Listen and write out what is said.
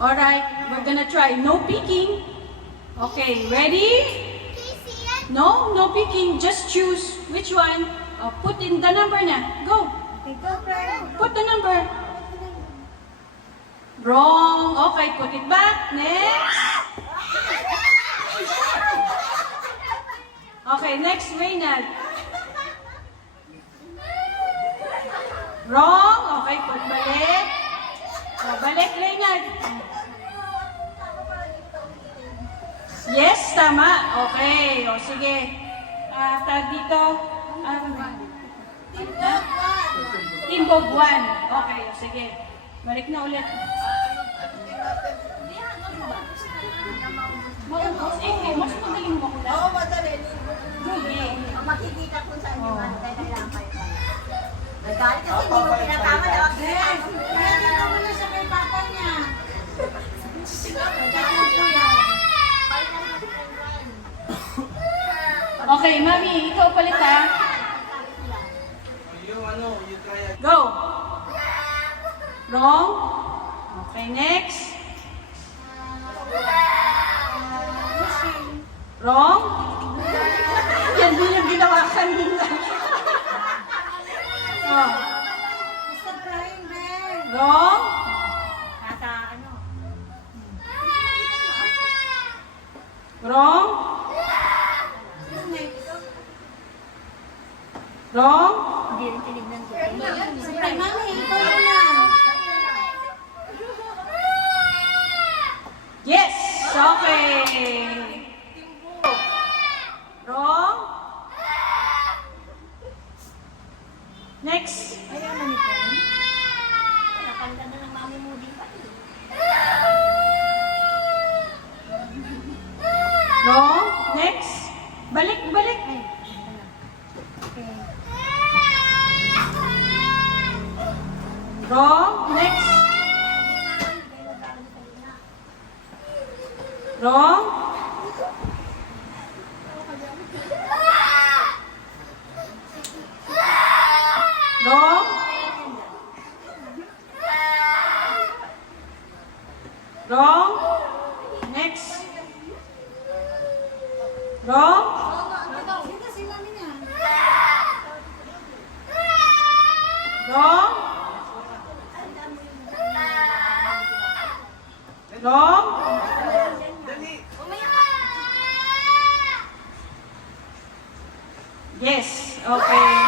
Alright, we're gonna try. No peeking. Okay, ready? No, no peeking. Just choose which one. Put in the number na. Go. Put the number. Wrong. Okay, put it back. Next. Okay, next, Reynald. Wrong. Okay, put balik. Balik, Reynald. Yes, tama. Okay. O, sige. Tag dito. Team Bob 1. Okay, o, sige. Balik na ulit. Mas magaling mo ko lang. Oo, madali. Hindi. Makikita kung saan yung antay na lang kayo. Nagalit kasi hindi mo pinatama na ako. Pinatama mo na siya kay papa niya. Nagkakang po yan. Okay, Mami, ikaw palit ha. Go. Wrong. Okay, next. Wrong. Yan din yung ginawa kanina. Oh. Basta trying, Ben. Wrong. Nasa ano? Wrong. Wrong. Hindi rin tinignan ko. Siyempre, mami, ikaw na. Yes. Okay. Wrong. Next. Ayaw na ni Ben. Nakanda na ng mami mo din pa. Wrong. Next. Balik, balik. Wrong. Next. Wrong. Wrong. Wrong. Next. Wrong. Sino si mami niya? Wrong. Wrong. Yes. Okay.